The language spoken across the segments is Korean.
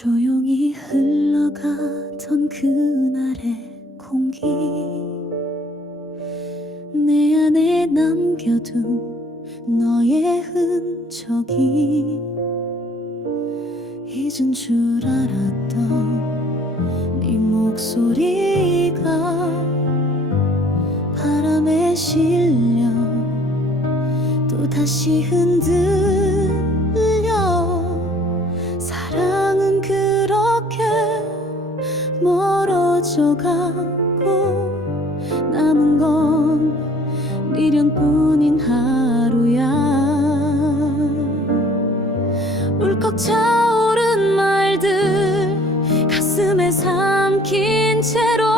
조용히 흘러가던 그날의 공기. 내 안에 남겨둔 너의 흔적이 잊은 줄 알았던 네 목소리가 바람에 실려 또 다시 흔들 멀어져 가고 남은 건 미련뿐인 하루야. 울컥 차오른 말들 가슴에 삼킨 채로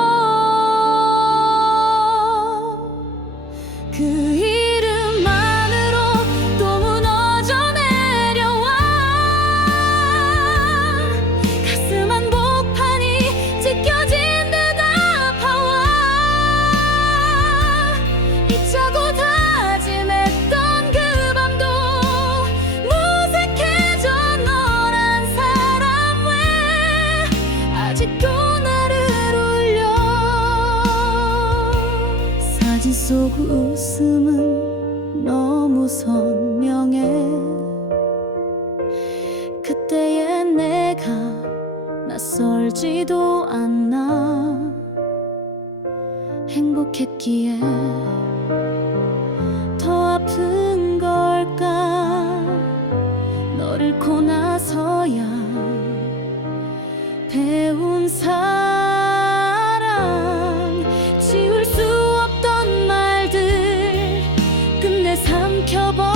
잊자고 다짐했던 그 밤도 무색해져 너란 사람 왜 아직도 나를 울려? 사진 속 웃음은 너무 선명해. 그때의 내가 낯설지도 않아. 행복했기에 사랑. 지울 수 없던 말들 끝내 삼켜버려